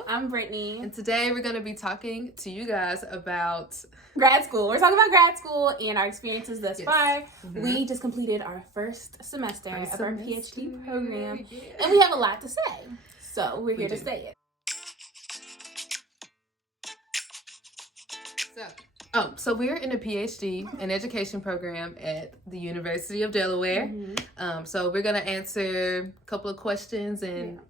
Ariel. I'm Brittany. And today we're going to be talking to you guys about grad school. We're talking about grad school and our experiences thus far. Mm-hmm. We just completed our first semester of our PhD program. Yeah. And we have a lot to say. So we're here to say it. So we're in a PhD, an education program at the University of Delaware. Mm-hmm. So we're going to answer a couple of questions and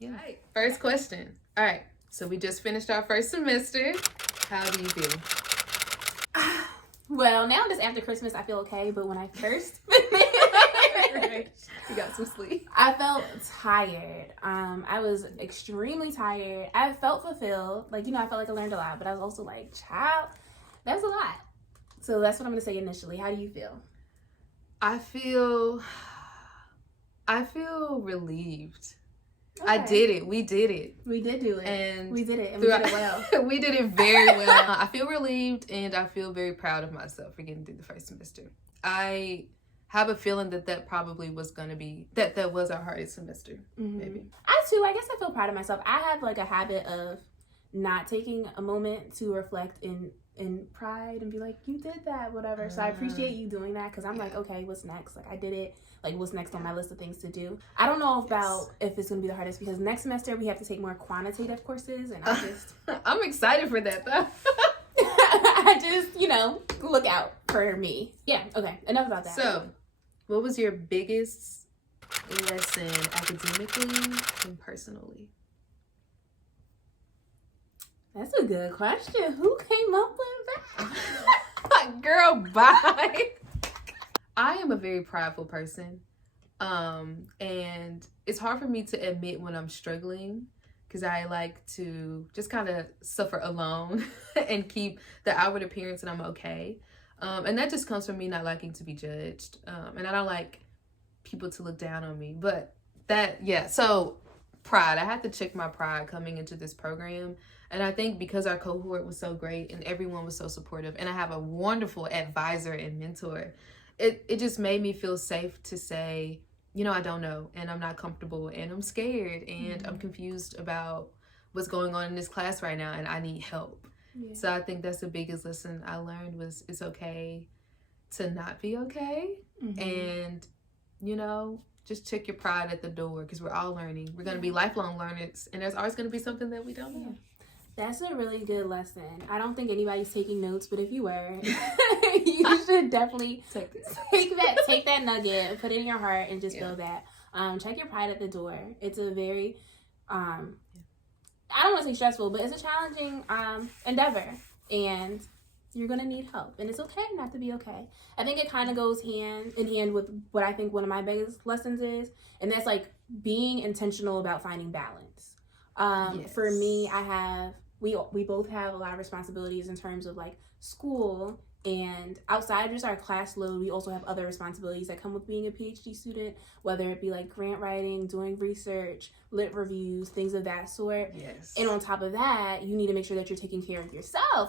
Right. First question. All right. So we just finished our first semester. How do you feel? Well, now just after Christmas, I feel okay. But when I first You got some sleep. I felt tired. I was extremely tired. I felt fulfilled. I felt like I learned a lot, but I was also like, child, that's a lot. So that's what I'm going to say initially. How do you feel? I feel relieved. Okay. I did it. We did it. We did do it. And we did it. And we did it well. We did it very well. I feel relieved and I feel very proud of myself for getting through the first semester. I have a feeling that probably was going to be, that was our hardest semester, maybe. I too, I guess I feel proud of myself. I have a habit of not taking a moment to reflect in pride and be like, you did that, whatever. So I appreciate you doing that because I'm like, okay, what's next? I did it. What's next on my list of things to do? I don't know about if it's going to be the hardest because next semester we have to take more quantitative courses and I'm excited for that though. I just, look out for me. Yeah, okay, enough about that. So, what was your biggest lesson academically and personally? That's a good question. Who came up with that? Girl, bye. I am a very prideful person. And it's hard for me to admit when I'm struggling because I like to just kind of suffer alone and keep the outward appearance that I'm okay. And that just comes from me not liking to be judged. And I don't like people to look down on me. But so pride. I had to check my pride coming into this program. And I think because our cohort was so great and everyone was so supportive and I have a wonderful advisor and mentor, it just made me feel safe to say, I don't know and I'm not comfortable and I'm scared and I'm confused about what's going on in this class right now and I need help. Yeah. So I think that's the biggest lesson I learned was it's okay to not be okay. And, just check your pride at the door because we're all learning. We're going to be lifelong learners and there's always going to be something that we don't know. That's a really good lesson. I don't think anybody's taking notes, but if you were, you should definitely take that nugget, put it in your heart, and just go that. Check your pride at the door. It's a very, I don't want to say stressful, but it's a challenging endeavor, and you're gonna need help, and it's okay not to be okay. I think it kind of goes hand in hand with what I think one of my biggest lessons is, and that's being intentional about finding balance. For me, we both have a lot of responsibilities in terms of school, and outside of just our class load, we also have other responsibilities that come with being a PhD student, whether it be grant writing, doing research, lit reviews, things of that sort. Yes. And on top of that, you need to make sure that you're taking care of yourself.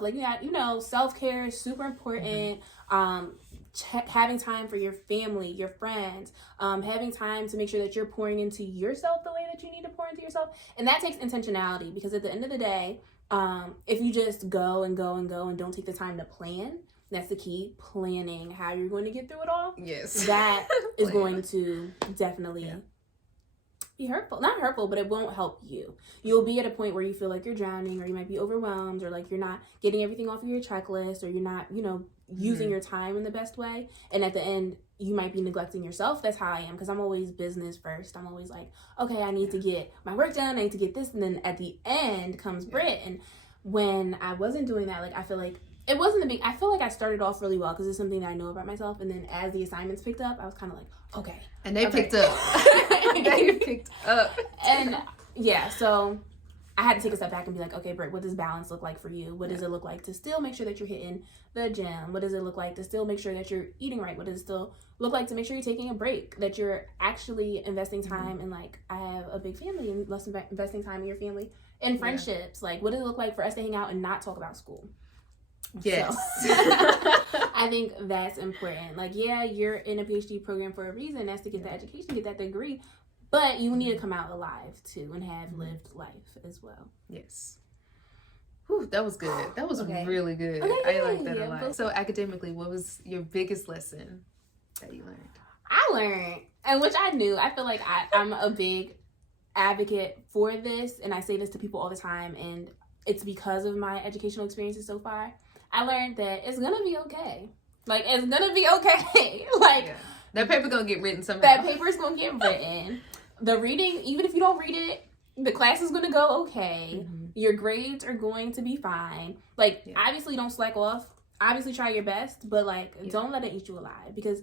Self-care is super important. Having time for your family, your friends, having time to make sure that you're pouring into yourself the way that you need to pour into yourself. And that takes intentionality because at the end of the day, if you just go and go and go and don't take the time to plan, that's the key, planning how you're going to get through it all. Yes. That is going to definitely be hurtful. Not hurtful, but it won't help you. You'll be at a point where you feel like you're drowning or you might be overwhelmed or you're not getting everything off of your checklist or you're not, using your time in the best way. And at the end, you might be neglecting yourself. That's how I am because I'm always business first. I'm always okay, I need to get my work done. I need to get this. And then at the end comes Britt. And when I wasn't doing that, I feel like it wasn't I feel like I started off really well because it's something that I know about myself. And then as the assignments picked up, I was kind of okay. And they picked up. They picked up. And so I had to take a step back and be okay, Britt, what does balance look like for you? What does it look like to still make sure that you're hitting the gym? What does it look like to still make sure that you're eating right? What does it still look like to make sure you're taking a break? That you're actually investing time in I have a big family and less investing time in your family and friendships. What does it look like for us to hang out and not talk about school? Yes. So, I think that's important. You're in a PhD program for a reason. That's to get the education, get that degree. But you need to come out alive too and have lived life as well. Yes. Whew, that was good. That was really good. Okay, I like that a lot. So academically, what was your biggest lesson that you learned? I learned, and which I knew. I feel like I'm a big advocate for this, and I say this to people all the time, and it's because of my educational experiences so far. I learned that it's gonna be okay. Like, it's gonna be okay. Like, that paper gonna get written somehow. That paper's gonna get written. The reading, even if you don't read it, the class is gonna go okay. Your grades are going to be fine. Like, obviously don't slack off. Obviously try your best, but like, don't let it eat you alive, because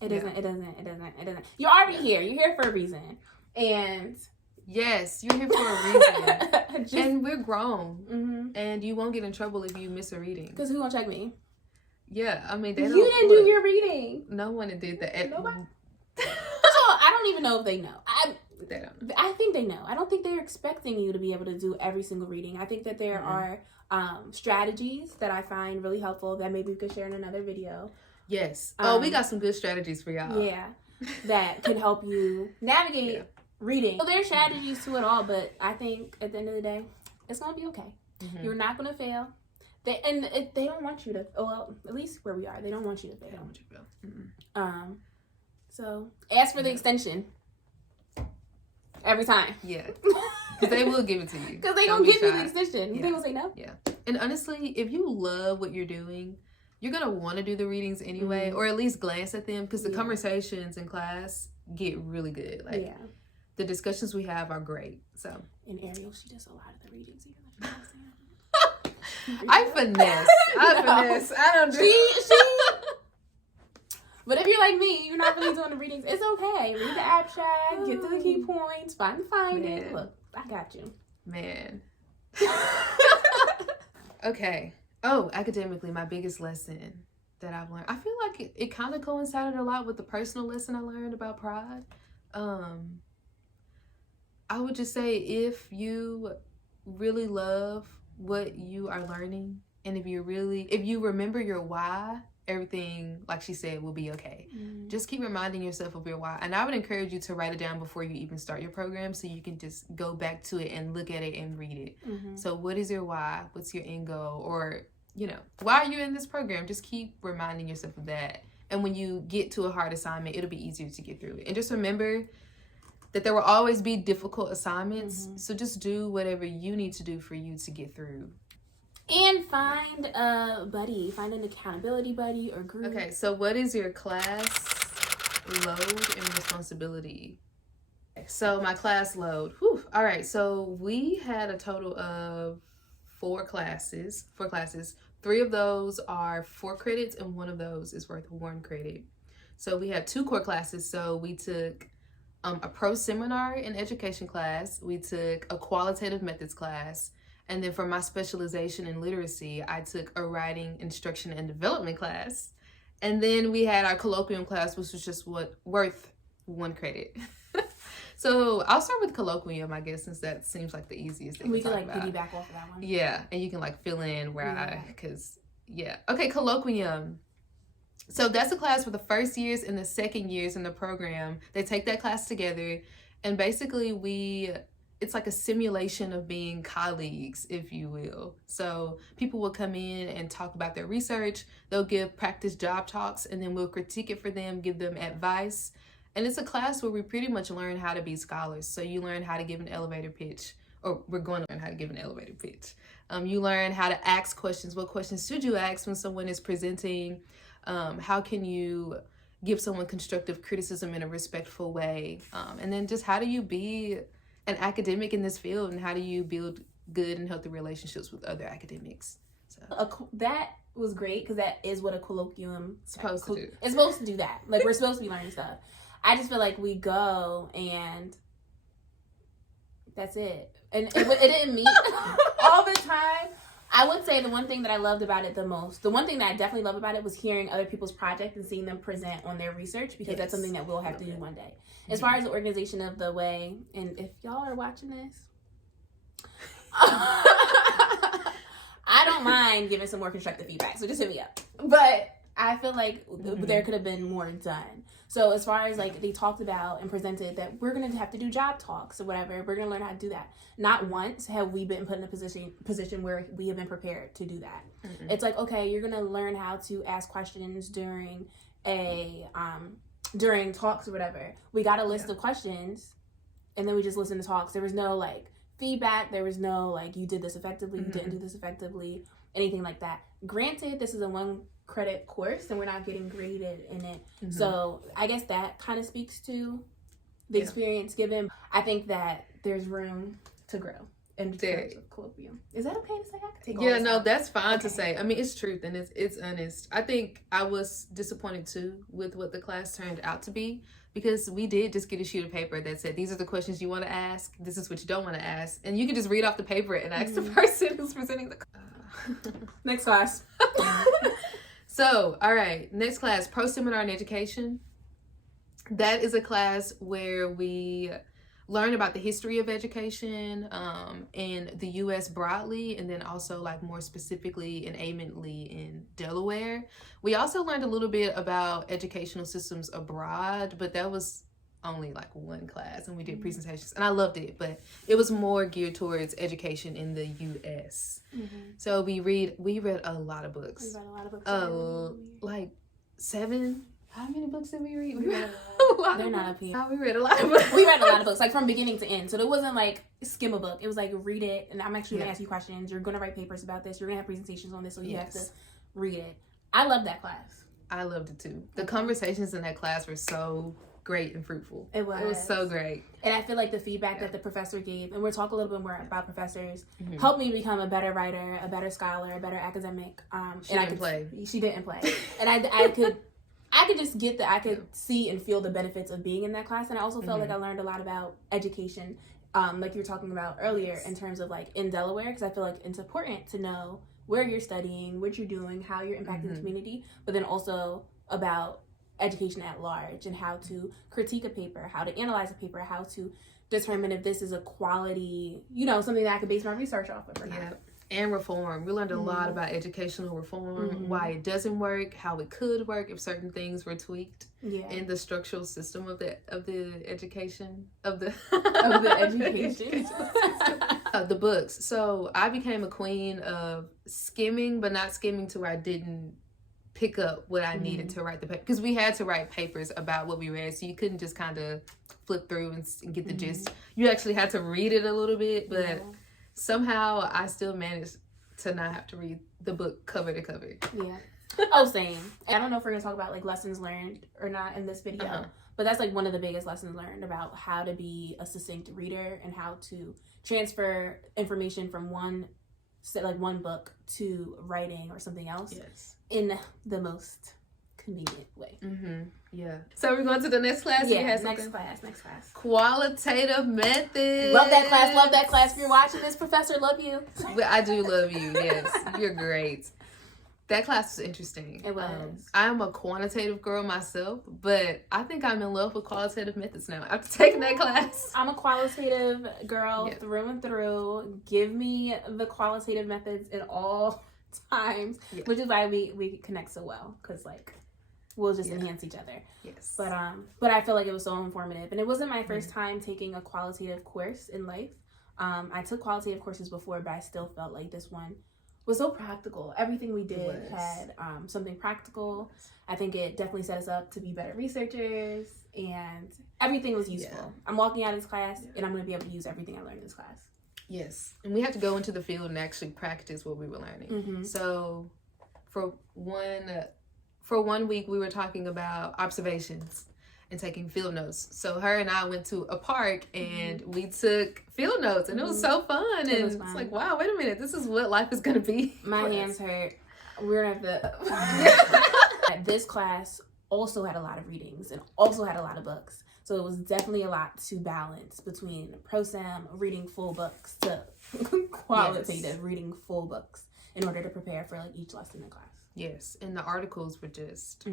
it doesn't. You're already here. You're here for a reason. And yes, you're here for a reason. And we're grown. And you won't get in trouble if you miss a reading. Because who gonna check me? Yeah, I mean, you didn't do your reading. No one did that. Nobody. First of all, I don't even know if they know. They don't know. I think they know. I don't think they're expecting you to be able to do every single reading. I think that there are strategies that I find really helpful that maybe we could share in another video. Yes. We got some good strategies for y'all. Yeah, that can help you navigate reading. So there's strategies to it all, but I think at the end of the day, it's gonna be okay. You're not gonna fail. They don't want you to. Well, at least where we are, they don't want you to fail. They don't want you to fail. So ask for the extension every time. Yeah, because they will give it to you. Because they gonna give you the extension. They gonna say no. Yeah, and honestly, if you love what you're doing, you're gonna want to do the readings anyway, or at least glance at them, because the conversations in class get really good. Like, the discussions we have are great. So, and Ariel, she does a lot of the readings. I finesse. I don't do. She. But if you're like me, you're not really doing the readings. It's okay. Read the abstract, get to the key points, find it. Look, I got you. Man. Okay. Oh, academically, my biggest lesson that I've learned. I feel like it kind of coincided a lot with the personal lesson I learned about pride. I would just say, if you really love what you are learning, and if you remember your why, everything, like she said, will be okay. Just keep reminding yourself of your why. And I would encourage you to write it down before you even start your program, so you can just go back to it and look at it and read it. So what is your why? What's your end goal? Or, why are you in this program? Just keep reminding yourself of that. And when you get to a hard assignment, it'll be easier to get through it. And just remember that there will always be difficult assignments. So just do whatever you need to do for you to get through. And find a buddy. Find an accountability buddy or group. Okay, so what is your class load and responsibility? So my class load. Whew. All right, so we had a total of 4 classes. 3 of those are 4 credits, and 1 of those is worth 1 credit. So we had 2 core classes. So we took a pro seminar and education class. We took a qualitative methods class. And then for my specialization in literacy, I took a writing, instruction, and development class. And then we had our colloquium class, which was just worth 1 credit. So I'll start with colloquium, I guess, since that seems like the easiest thing we to talk about. Piggyback off of that one. Yeah, and you can fill in where Okay, colloquium. So that's a class for the first years and the second years in the program. They take that class together, and basically it's like a simulation of being colleagues, if you will. So people will come in and talk about their research. They'll give practice job talks, and then we'll critique it for them, give them advice. And it's a class where we pretty much learn how to be scholars. So you learn how to give an elevator pitch, or we're going to learn how to give an elevator pitch. You learn how to ask questions. What questions should you ask when someone is presenting? How can you give someone constructive criticism in a respectful way? And then just how do you be an academic in this field, and how do you build good and healthy relationships with other academics? So that was great, because that is what a colloquium is supposed to do. It's supposed to do that. Like, we're supposed to be learning stuff. I just feel like we go and that's it. And it didn't meet all the time. I would say the one thing that I loved about it the most, the one thing that I definitely loved about it, was hearing other people's projects and seeing them present on their research, because that's something that we'll have to do one day. As far as the organization of the way, and if y'all are watching this, I don't mind giving some more constructive feedback, so just hit me up. But I feel like there could have been more done. So as far as like they talked about and presented that we're going to have to do job talks or whatever, we're going to learn how to do that. Not once have we been put in a position where we have been prepared to do that. Mm-hmm. It's like, okay, you're going to learn how to ask questions during during talks or whatever. We got a list of questions and then we just listened to talks. There was no like feedback. There was no like, you did this effectively, you didn't do this effectively, anything like that. Granted, this is a 1-credit course and we're not getting graded in it. Mm-hmm. So I guess that kind of speaks to the experience given. I think that there's room to grow in terms of colloquium. Is that okay to say? I can take all that's fine to say. I mean, it's truth and it's honest. I think I was disappointed too with what the class turned out to be, because we did just get a sheet of paper that said, these are the questions you want to ask, this is what you don't want to ask, and you can just read off the paper and ask the person who's presenting the next class. So, all right, next class, Pro-Seminar in Education. That is a class where we learn about the history of education in the U.S. broadly, and then also like more specifically and aimently in Delaware. We also learned a little bit about educational systems abroad, but that was only like one class, and we did presentations, and I loved it, but it was more geared towards education in the U.S. So we read a lot of books. We read a lot of books. Like 7. How many books did we read? We read a lot. They're not up here. We read a lot of books. We read a lot of books, like from beginning to end. So it wasn't like skim a book. It was like read it, and I'm actually going to ask you questions. You're going to write papers about this. You're going to have presentations on this, so you have to read it. I love that class. I loved it too. The conversations in that class were so great and fruitful. It was so great. And I feel like the feedback that the professor gave, and we'll talk a little bit more about professors, helped me become a better writer, a better scholar, a better academic. She didn't play. And I could just get that. I could see and feel the benefits of being in that class. And I also felt like I learned a lot about education, like you were talking about earlier, in terms of like in Delaware, because I feel like it's important to know where you're studying, what you're doing, how you're impacting the community, but then also about education at large and how to critique a paper, how to analyze a paper, how to determine if this is a quality, something that I could base my research off of or not. And reform. We learned a lot about educational reform, why it doesn't work, how it could work if certain things were tweaked in the structural system of the education of the education. The books. So I became a queen of skimming, but not skimming to where I didn't pick up what I needed to write the paper, because we had to write papers about what we read, so you couldn't just kind of flip through and get the gist. You actually had to read it a little bit, but somehow I still managed to not have to read the book cover to cover. Same. And I don't know if we're gonna talk about like lessons learned or not in this video, but that's like one of the biggest lessons learned about how to be a succinct reader and how to transfer information from one book to writing or something else in the most convenient way. So we're going to the next class? Next class. Qualitative methods. Love that class. If you're watching this, professor, love you. I do love you, yes. You're great. That class was interesting. It was. I'm a quantitative girl myself, but I think I'm in love with qualitative methods now after taking that class. I'm a qualitative girl through and through. Give me the qualitative methods in all times, which is why we connect so well, because like we'll just enhance each other. Yes. But I feel like it was so informative, and it wasn't my first time taking a qualitative course in life. I took qualitative courses before, but I still felt like this one was so practical. Everything we did had something practical. I think it definitely set us up to be better researchers, and everything was useful. I'm walking out of this class and I'm going to be able to use everything I learned in this class. Yes. And we had to go into the field and actually practice what we were learning. So for one week we were talking about observations and taking field notes. So her and I went to a park and we took field notes, and it was so fun. It's like, wow, wait a minute, this is what life is going to be. My hands hurt. We're going to have to... This class also had a lot of readings and also had a lot of books. So it was definitely a lot to balance between pro-sem, reading full books, to qualitative, reading full books in order to prepare for like each lesson in class. Yes, and the articles were just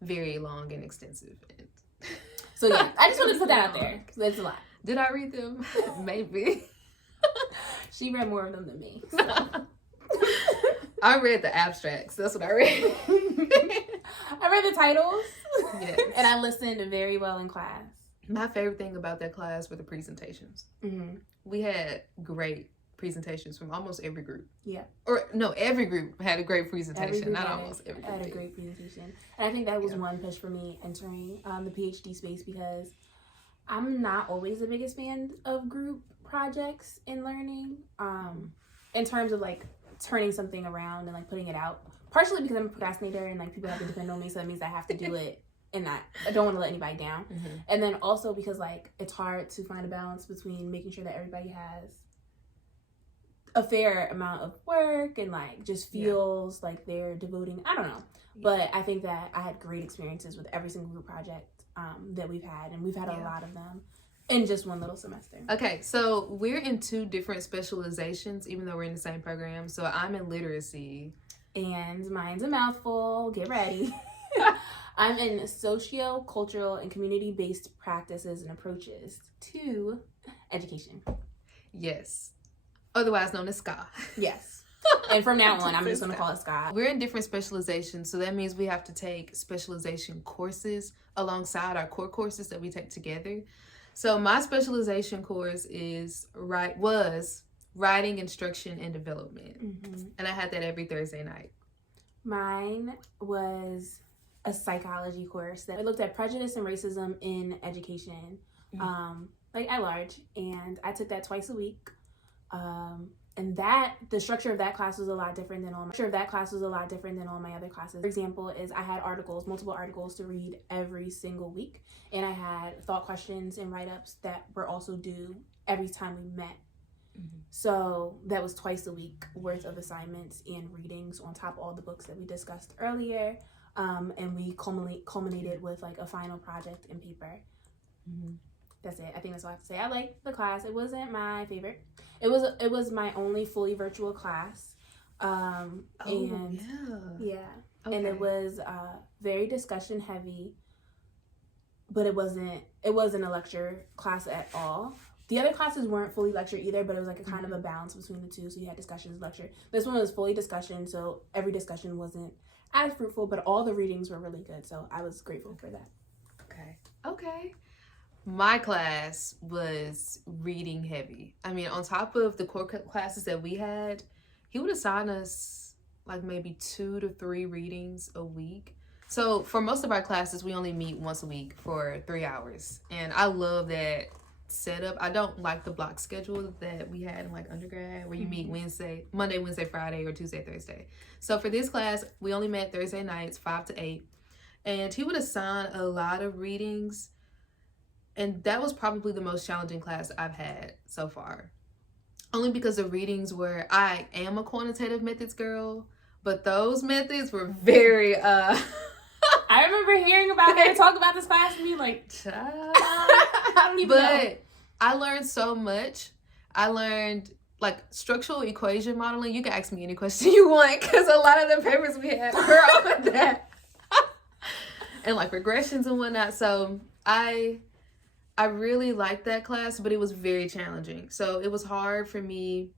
very long and extensive. So yeah, I just wanted to put that out there. That's a lot. Did I read them? Maybe. She read more of them than me. So. I read the abstracts. That's what I read. I read the titles. Yes. And I listened very well in class. My favorite thing about that class were the presentations. Mm-hmm. We had great presentations from almost every group. Yeah. Or no, every group had a great presentation. Not every group. Had a great presentation. And I think that was one push for me entering the PhD space, because I'm not always the biggest fan of group projects in learning. In terms of like turning something around and like putting it out. Partially because I'm a procrastinator and like people have to depend on me, so that means I have to do it. And I don't want to let anybody down. Mm-hmm. And then also because like it's hard to find a balance between making sure that everybody has a fair amount of work and like just feels like they're devoting, I don't know. But I think that I had great experiences with every single group project that we've had, and we've had a lot of them in just one little semester. Okay, so we're in 2 different specializations, even though we're in the same program. So I'm in literacy. And mine's a mouthful. Get ready. I'm in socio-cultural and community-based practices and approaches to education. Yes. Otherwise known as SCA. Yes. And from now on, I'm just going to call it SCA. We're in different specializations, so that means we have to take specialization courses alongside our core courses that we take together. So my specialization course was writing, instruction, and development. Mm-hmm. And I had that every Thursday night. Mine was a psychology course that I looked at prejudice and racism in education, like at large, and I took that twice a week. And the structure of that class was a lot different than all my other classes. For example, is I had multiple articles to read every single week, and I had thought questions and write-ups that were also due every time we met. Mm-hmm. So that was twice a week worth of assignments and readings on top of all the books that we discussed earlier. And we culminated with like a final project and paper. Mm-hmm. That's it. I think that's all I have to say. I liked the class. It wasn't my favorite. It was my only fully virtual class. And it was very discussion heavy, but it wasn't a lecture class at all. The other classes weren't fully lecture either, but it was like a kind of a balance between the two. So you had discussions, lecture. This one was fully discussion, so every discussion wasn't as fruitful, but all the readings were really good. So I was grateful for that. Okay. My class was reading heavy. I mean, on top of the core classes that we had, he would assign us like maybe 2 to 3 readings a week. So for most of our classes, we only meet once a week for 3 hours. And I love that setup. I don't like the block schedule that we had in like undergrad where you meet Monday, Wednesday, Friday, or Tuesday, Thursday. So for this class, we only met Thursday nights, 5 to 8. And he would assign a lot of readings. And that was probably the most challenging class I've had so far. Only because the readings I am a quantitative methods girl, but those methods were very, I remember hearing about her talk about this class and be like, I don't even know. But I learned so much. I learned like structural equation modeling. You can ask me any question you want because a lot of the papers we had were on that. And like regressions and whatnot. So I really liked that class, but it was very challenging. So it was hard for me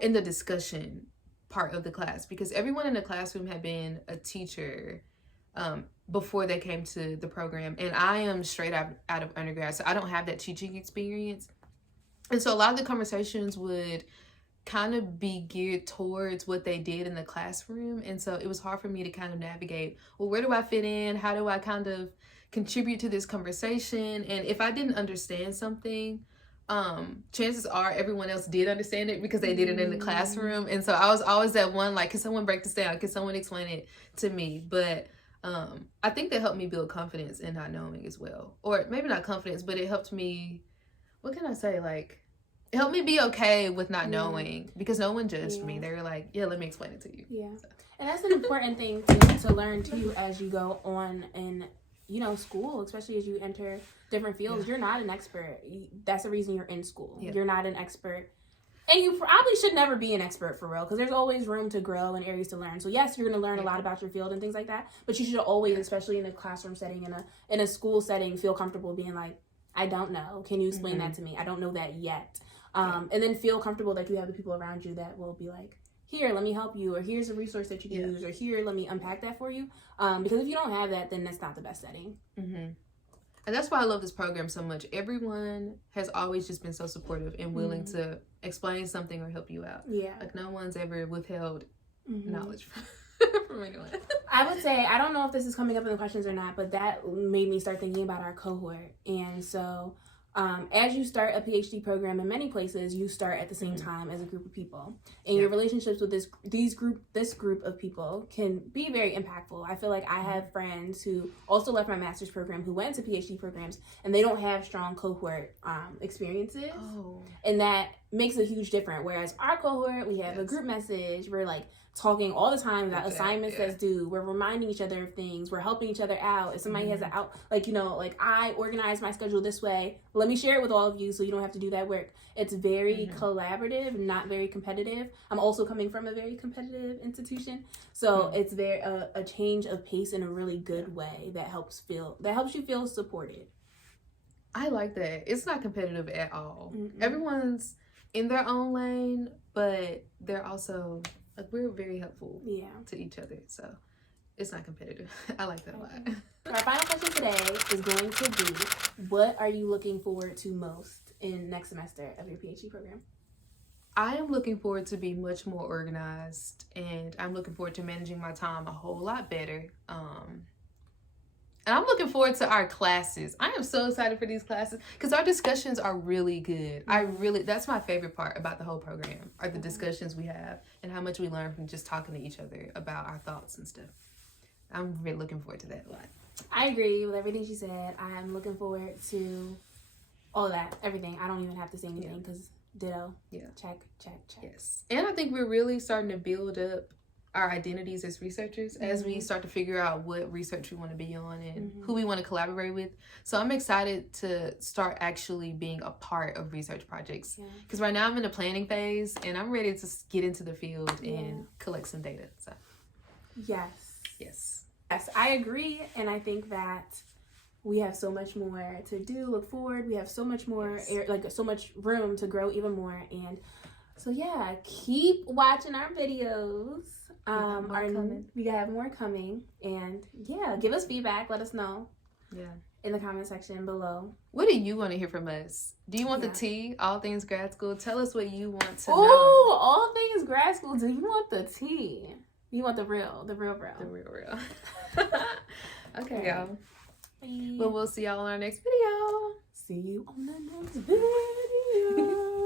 in the discussion part of the class because everyone in the classroom had been a teacher before they came to the program. And I am straight out of undergrad, so I don't have that teaching experience. And so a lot of the conversations would kind of be geared towards what they did in the classroom. And so it was hard for me to kind of navigate, well, where do I fit in? How do I kind of contribute to this conversation? And if I didn't understand something, chances are everyone else did understand it because they did it in the classroom. And so I was always that one, like, can someone break this down? Can someone explain it to me? But I think that helped me build confidence in not knowing as well. Or maybe not confidence, but it helped me, what can I say? Like, it helped me be okay with not knowing because no one judged me. They were like, yeah, let me explain it to you. Yeah. So. And that's an important thing to learn too as you go on in, school, especially as you enter different fields. Yeah. You're not an expert. That's the reason you're in school. Yeah. You're not an expert. And you probably should never be an expert for real because there's always room to grow and areas to learn. So yes, you're going to learn a lot about your field and things like that. But you should always, especially in a classroom setting, in a school setting, feel comfortable being like, I don't know. Can you explain that to me? I don't know that yet. And then feel comfortable that you have the people around you that will be like, here, let me help you, or here's a resource that you can use, or here, let me unpack that for you. Because if you don't have that, then that's not the best setting. Mm-hmm. And that's why I love this program so much. Everyone has always just been so supportive and willing to explain something or help you out. Yeah. Like, no one's ever withheld knowledge from anyone. I would say, I don't know if this is coming up in the questions or not, but that made me start thinking about our cohort. And so as you start a PhD program in many places, you start at the same time as a group of people. And your relationships with this group of people can be very impactful. I feel like I have friends who also left my master's program who went to PhD programs, and they don't have strong cohort experiences. Oh. And that makes a huge difference. Whereas our cohort, we have a group message. We're like talking all the time about assignments that's due. We're reminding each other of things. We're helping each other out. If somebody has like, you know, like, I organize my schedule this way, let me share it with all of you so you don't have to do that work. It's very collaborative, not very competitive. I'm also coming from a very competitive institution. So it's very a change of pace in a really good way that helps you feel supported. I like that. It's not competitive at all. Everyone's in their own lane, but they're also, like, we're very helpful to each other. So it's not competitive. I like that a lot. Our final question today is going to be, what are you looking forward to most in next semester of your PhD program? I am looking forward to be much more organized, and I'm looking forward to managing my time a whole lot better. And I'm looking forward to our classes. I am so excited for these classes because our discussions are really good. That's my favorite part about the whole program, are the discussions we have and how much we learn from just talking to each other about our thoughts and stuff. I'm really looking forward to that a lot. I agree with everything she said. I'm looking forward to all of that, everything. I don't even have to say anything because ditto. Yeah. Check. Yes. And I think we're really starting to build up our identities as researchers as we start to figure out what research we want to be on and who we want to collaborate with. So I'm excited to start actually being a part of research projects because right now I'm in the planning phase and I'm ready to get into the field and collect some data. So yes, I agree, and I think that we have so much more to do. Look forward. We have so much more so much room to grow even more. And so keep watching our videos. We have more coming, and give us feedback. Let us know in the comment section below. What do you want to hear from us? Do you want the tea, all things grad school? Tell us what you want to know. Oh, all things grad school. Do you want the tea? You want the real. Okay, y'all. Well, we'll see y'all on our next video. See you on the next video.